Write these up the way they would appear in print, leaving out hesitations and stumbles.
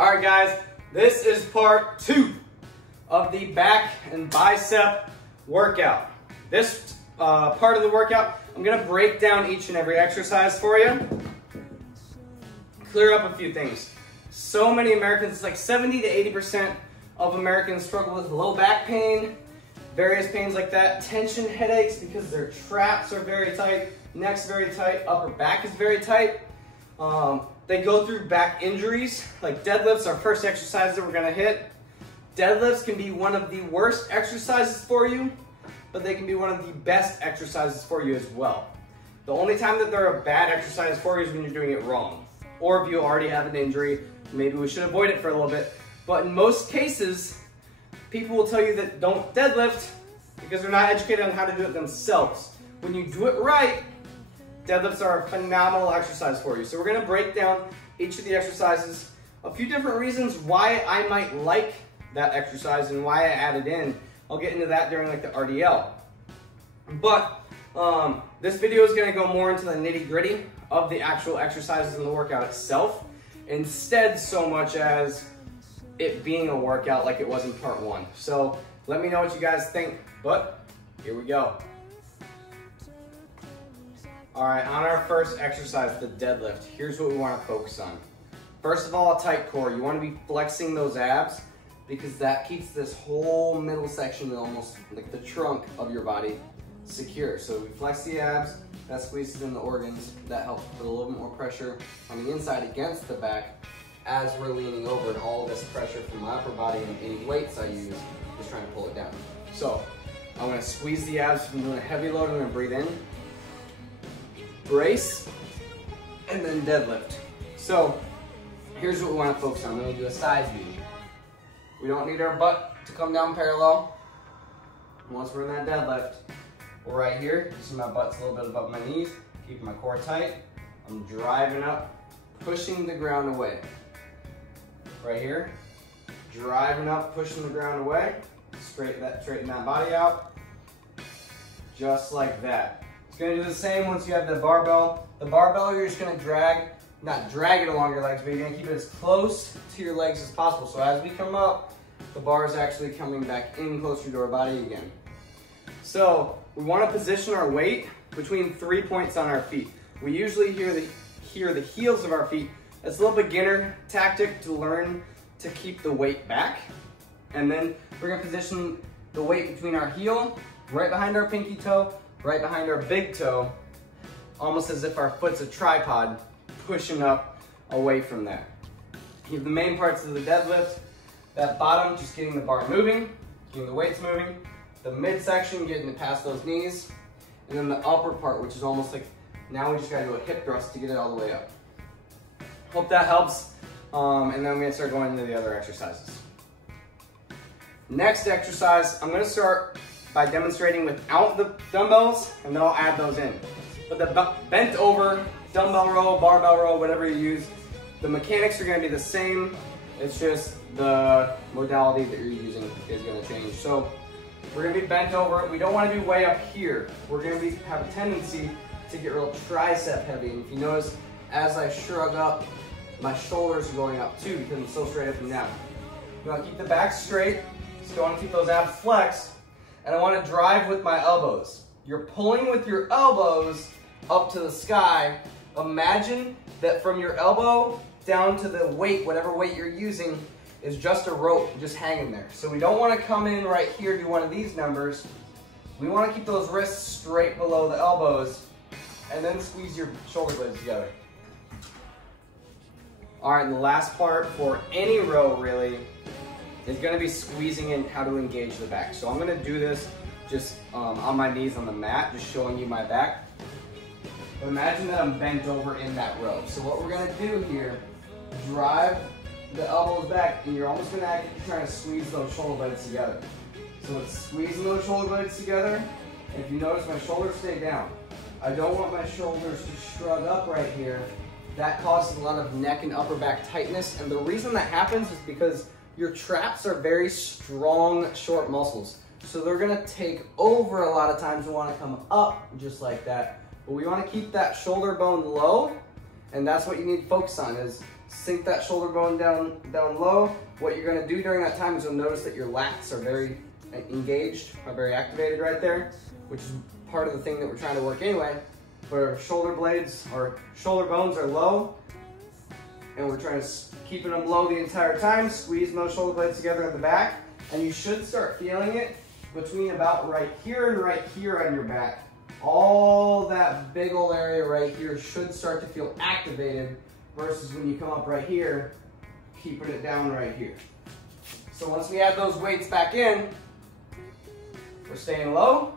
All right, guys, this is part 2 of the back and bicep workout. This part of the workout, I'm gonna break down each and every exercise for you. Clear up a few things. So many Americans, it's like 70 to 80% of Americans struggle with low back pain, various pains like that, tension headaches because their traps are very tight, neck's very tight, upper back is very tight. They go through back injuries, like deadlifts, our first exercise that we're gonna hit. Deadlifts can be one of the worst exercises for you, but they can be one of the best exercises for you as well. The only time that they're a bad exercise for you is when you're doing it wrong. Or if you already have an injury, maybe we should avoid it for a little bit. But in most cases, people will tell you that don't deadlift because they're not educated on how to do it themselves. When you do it right, deadlifts are a phenomenal exercise for you. So we're gonna break down each of the exercises, a few different reasons why I might like that exercise and why I added in. I'll get into that during like the RDL. But this video is gonna go more into the nitty gritty of the actual exercises in the workout itself, instead so much as it being a workout like it was in part 1. So let me know what you guys think, but here we go. All right, on our first exercise, the deadlift, here's what we want to focus on. First of all, a tight core. You want to be flexing those abs because that keeps this whole middle section, almost like the trunk of your body, secure. So we flex the abs, that squeezes in the organs, that helps put a little bit more pressure on the inside against the back as we're leaning over, and all this pressure from my upper body and any weights I use is trying to pull it down. So I'm going to squeeze the abs from doing a heavy load. I'm going to breathe in, brace, and then deadlift. So here's what we want to focus on. We're going to do a side view. We don't need our butt to come down parallel. Once we're in that deadlift, we're right here. You see my butt's a little bit above my knees, keeping my core tight. I'm driving up, pushing the ground away. Right here, driving up, pushing the ground away. Straighten that body out, just like that. It's gonna do the same once you have the barbell. The barbell, you're just gonna not drag it along your legs, but you're gonna keep it as close to your legs as possible. So as we come up, the bar is actually coming back in closer to our body again. So we wanna position our weight between 3 points on our feet. We usually hear the heels of our feet. It's a little beginner tactic to learn to keep the weight back. And then we're gonna position the weight between our heel, right behind our pinky toe, right behind our big toe, almost as if our foot's a tripod, pushing up away from that. You have the main parts of the deadlift, that bottom, just getting the bar moving, getting the weights moving, the midsection, getting it past those knees, and then the upper part, which is almost like, now we just gotta do a hip thrust to get it all the way up. Hope that helps, and then I'm gonna start going into the other exercises. Next exercise, I'm gonna start by demonstrating without the dumbbells, and then I'll add those in. But the bent over, dumbbell row, barbell row, whatever you use, the mechanics are gonna be the same. It's just the modality that you're using is gonna change. So we're gonna be bent over. We don't wanna be way up here. We're gonna have a tendency to get real tricep heavy. And if you notice, as I shrug up, my shoulders are going up too because I'm so straight up and down. You wanna keep the back straight. So I wanna keep those abs flexed. And I wanna drive with my elbows. You're pulling with your elbows up to the sky. Imagine that from your elbow down to the weight, whatever weight you're using, is just a rope just hanging there. So we don't wanna come in right here, do one of these numbers. We wanna keep those wrists straight below the elbows and then squeeze your shoulder blades together. All right, and the last part for any row really is gonna be squeezing in how to engage the back. So I'm gonna do this just on my knees on the mat, just showing you my back. But imagine that I'm bent over in that row. So what we're gonna do here, drive the elbows back, and you're almost gonna act like you're trying to squeeze those shoulder blades together. So it's squeezing those shoulder blades together. And if you notice, my shoulders stay down. I don't want my shoulders to shrug up right here. That causes a lot of neck and upper back tightness. And the reason that happens is because your traps are very strong, short muscles. So they're gonna take over a lot of times and wanna come up just like that. But we wanna keep that shoulder bone low, and that's what you need to focus on, is sink that shoulder bone down low. What you're gonna do during that time is you'll notice that your lats are very engaged, are very activated right there, which is part of the thing that we're trying to work anyway. But our shoulder blades, our shoulder bones are low, and we're trying to keep them low the entire time, squeezing those shoulder blades together at the back, and you should start feeling it between about right here and right here on your back. All that big old area right here should start to feel activated versus when you come up right here, keeping it down right here. So once we add those weights back in, we're staying low,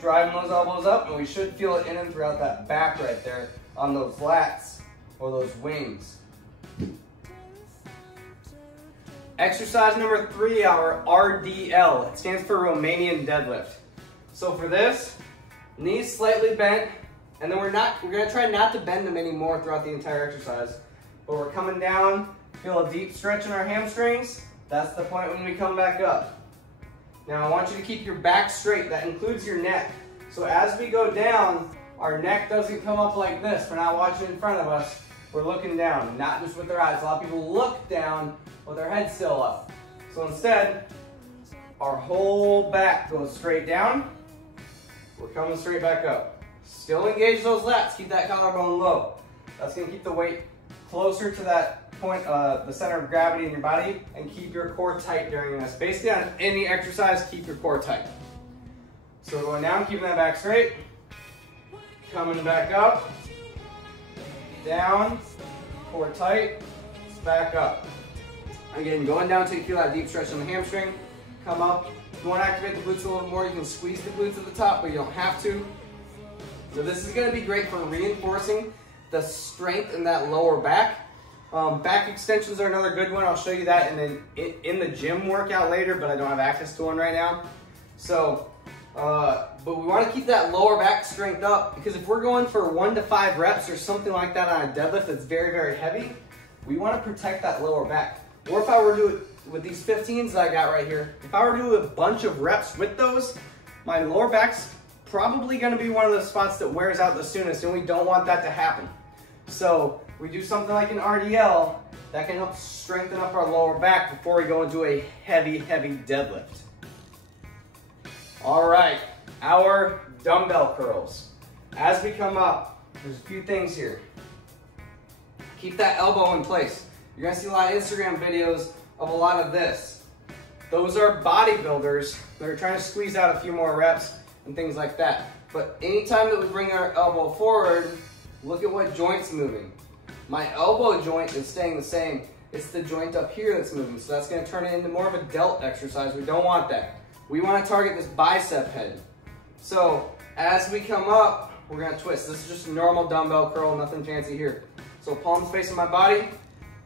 driving those elbows up, and we should feel it in and throughout that back right there on those lats or those wings. Exercise number 3, our RDL. It stands for Romanian Deadlift. So for this, knees slightly bent, and then we're gonna try not to bend them anymore throughout the entire exercise. But we're coming down, feel a deep stretch in our hamstrings. That's the point when we come back up. Now I want you to keep your back straight. That includes your neck. So as we go down, our neck doesn't come up like this. We're not watching in front of us. We're looking down, not just with our eyes. A lot of people look down with their head still up. So instead, our whole back goes straight down. We're coming straight back up. Still engage those lats. Keep that collarbone low. That's going to keep the weight closer to that point, the center of gravity in your body, and keep your core tight during this. Basically on any exercise, keep your core tight. So we're going down, keeping that back straight. Coming back up. Down. Core tight. Back up. Again, going down until you feel that deep stretch in the hamstring. Come up. If you want to activate the glutes a little more, you can squeeze the glutes at the top, but you don't have to. So this is going to be great for reinforcing the strength in that lower back. Back extensions are another good one. I'll show you that in the gym workout later, but I don't have access to one right now. So, but we want to keep that lower back strength up, because if we're going for 1 to 5 reps or something like that on a deadlift that's very, very heavy, we want to protect that lower back. Or if I were to do it with these 15s that I got right here, if I were to do a bunch of reps with those, my lower back's probably going to be one of the spots that wears out the soonest, and we don't want that to happen. So we do something like an RDL that can help strengthen up our lower back before we go into a heavy, heavy deadlift. All right, our dumbbell curls. As we come up, there's a few things here. Keep that elbow in place. You're gonna see a lot of Instagram videos of a lot of this. Those are bodybuilders that are trying to squeeze out a few more reps and things like that. But anytime that we bring our elbow forward, look at what joint's moving. My elbow joint is staying the same. It's the joint up here that's moving. So that's gonna turn it into more of a delt exercise. We don't want that. We wanna target this bicep head. So as we come up, we're gonna twist. This is just a normal dumbbell curl, nothing fancy here. So palms facing my body.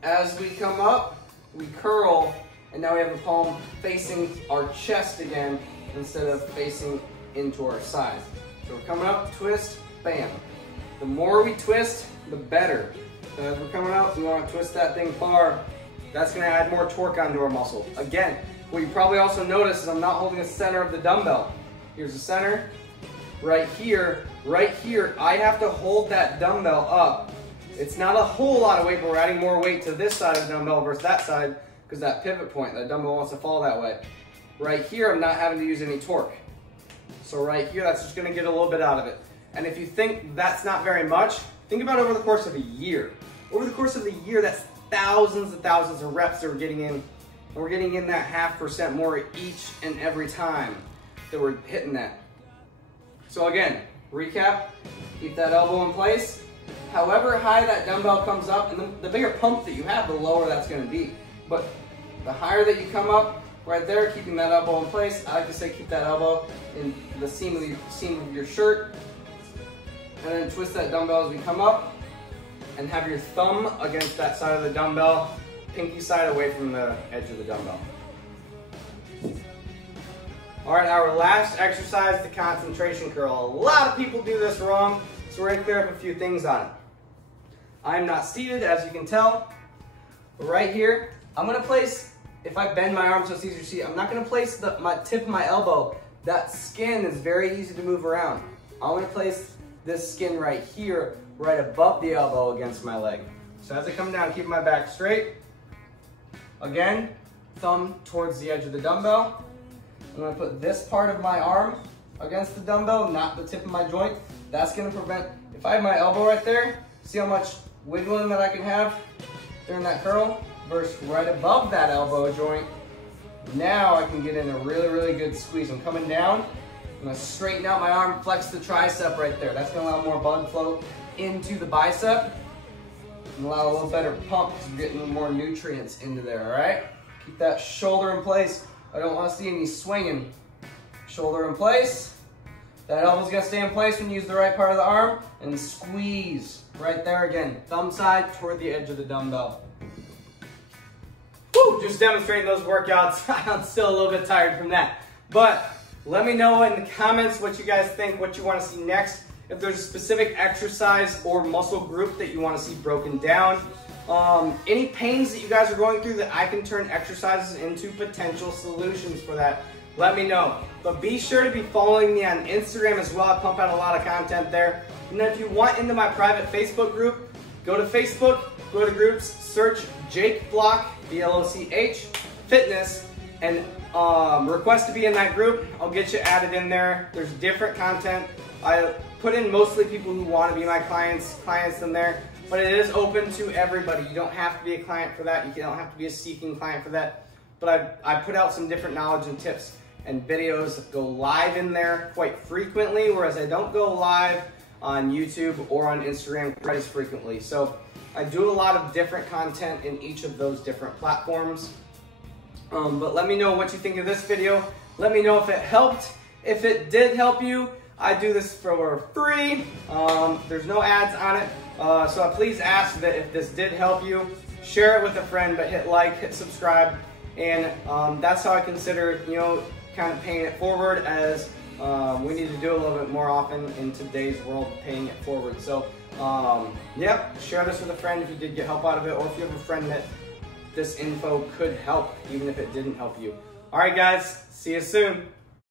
As we come up, we curl, and now we have the palm facing our chest again instead of facing into our side. So we're coming up, twist, bam. The more we twist, the better. So as we're coming up, we want to twist that thing far. That's going to add more torque onto our muscle. Again, what you probably also notice is I'm not holding the center of the dumbbell. Here's the center. Right here, I have to hold that dumbbell up. It's not a whole lot of weight, but we're adding more weight to this side of the dumbbell versus that side because that pivot point, that dumbbell wants to fall that way. Right here, I'm not having to use any torque. So right here, that's just gonna get a little bit out of it. And if you think that's not very much, think about over the course of a year. Over the course of the year, that's thousands and thousands of reps that we're getting in. And we're getting in that 0.5% more each and every time that we're hitting that. So again, recap, keep that elbow in place. However high that dumbbell comes up, and the bigger pump that you have, the lower that's going to be. But the higher that you come up, right there, keeping that elbow in place. I like to say keep that elbow in the seam of your shirt. And then twist that dumbbell as we come up. And have your thumb against that side of the dumbbell, pinky side away from the edge of the dumbbell. All right, our last exercise, the concentration curl. A lot of people do this wrong, so we're going to clear up a few things on it. I'm not seated, as you can tell. But right here, I'm going to place, if I bend my arm so it's easier to see, I'm not going to place my tip of my elbow. That skin is very easy to move around. I'm going to place this skin right here, right above the elbow against my leg. So as I come down, keep my back straight. Again, thumb towards the edge of the dumbbell. I'm gonna put this part of my arm against the dumbbell, not the tip of my joint. That's gonna prevent, if I have my elbow right there, see how much wiggling that I can have during that curl versus right above that elbow joint. Now I can get in a really, really good squeeze. I'm coming down, I'm gonna straighten out my arm, flex the tricep right there. That's gonna allow more blood flow into the bicep and allow a little better pump because we're getting more nutrients into there, all right? Keep that shoulder in place. I don't wanna see any swinging. Shoulder in place. That elbow's gonna stay in place when you use the right part of the arm, and squeeze right there again. Thumb side toward the edge of the dumbbell. Woo, just demonstrating those workouts. I'm still a little bit tired from that. But let me know in the comments what you guys think, what you wanna see next. If there's a specific exercise or muscle group that you wanna see broken down. Any pains that you guys are going through that I can turn exercises into potential solutions for that, let me know. But be sure to be following me on Instagram as well. I pump out a lot of content there. And then if you want into my private Facebook group, go to Facebook, go to groups, search Jake Block, B-L-O-C-H, fitness, and request to be in that group. I'll get you added in there. There's different content. I put in mostly people who want to be my clients in there. But it is open to everybody. You don't have to be a client for that. You don't have to be a seeking client for that. But I put out some different knowledge and tips and videos that go live in there quite frequently, whereas I don't go live on YouTube or on Instagram quite as frequently. So I do a lot of different content in each of those different platforms. But let me know what you think of this video. Let me know if it helped. If it did help you, I do this for free. There's no ads on it. So please ask that if this did help you, share it with a friend, but hit like, hit subscribe. And that's how I consider, you know, kind of paying it forward, as we need to do a little bit more often in today's world, paying it forward. So, yep, share this with a friend if you did get help out of it, or if you have a friend that this info could help, even if it didn't help you. All right, guys, see you soon.